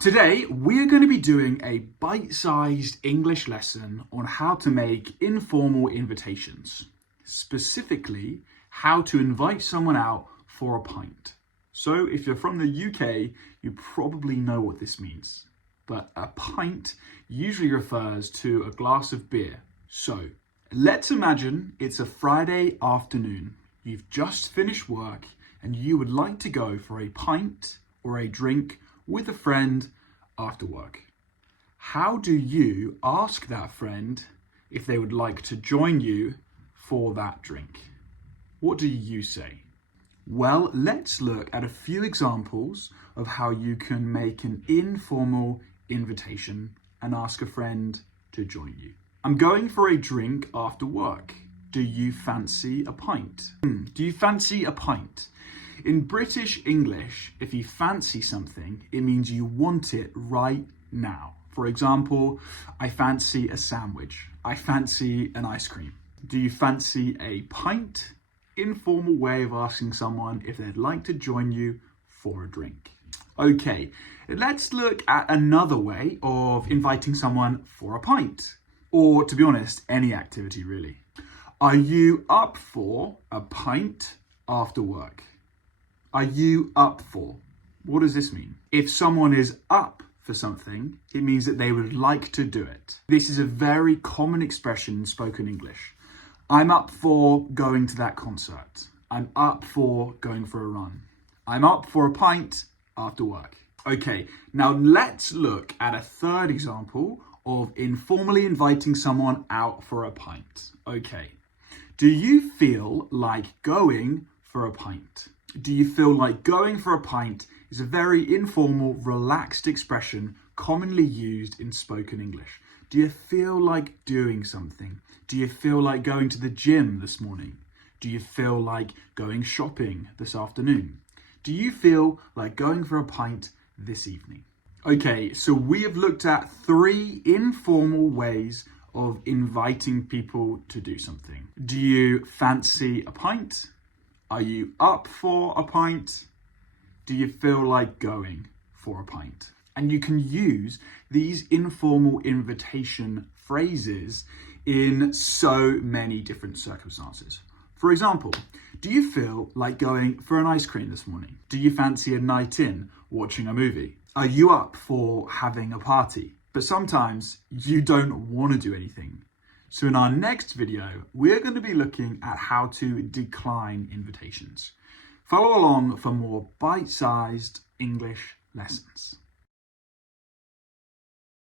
Today, we're going to be doing a bite-sized English lesson on how to make informal invitations. Specifically, how to invite someone out for a pint. So if you're from the UK, you probably know what this means. But a pint usually refers to a glass of beer. So let's imagine it's a Friday afternoon. You've just finished work and you would like to go for a pint or a drink with a friend after work. How do you ask that friend if they would like to join you for that drink? What do you say? Well, let's look at a few examples of how you can make an informal invitation and ask a friend to join you. I'm going for a drink after work. Do you fancy a pint? Do you fancy a pint? In British English, if you fancy something, it means you want it right now. For example, I fancy a sandwich. I fancy an ice cream. Do you fancy a pint? Informal way of asking someone if they'd like to join you for a drink. Okay, let's look at another way of inviting someone for a pint. Or, to be honest, any activity really. Are you up for a pint after work? Are you up for? What does this mean? If someone is up for something, it means that they would like to do it. This is a very common expression in spoken English. I'm up for going to that concert. I'm up for going for a run. I'm up for a pint after work. Okay, now let's look at a third example of informally inviting someone out for a pint. Okay, do you feel like going for a pint? Do you feel like going for a pint is a very informal, relaxed expression commonly used in spoken English? Do you feel like doing something? Do you feel like going to the gym this morning? Do you feel like going shopping this afternoon? Do you feel like going for a pint this evening? Okay, so we have looked at 3 informal ways of inviting people to do something. Do you fancy a pint? Are you up for a pint? Do you feel like going for a pint? And you can use these informal invitation phrases in so many different circumstances. For example, do you feel like going for an ice cream this morning? Do you fancy a night in watching a movie? Are you up for having a party? But sometimes you don't want to do anything. So in our next video, we're going to be looking at how to decline invitations. Follow along for more bite-sized English lessons.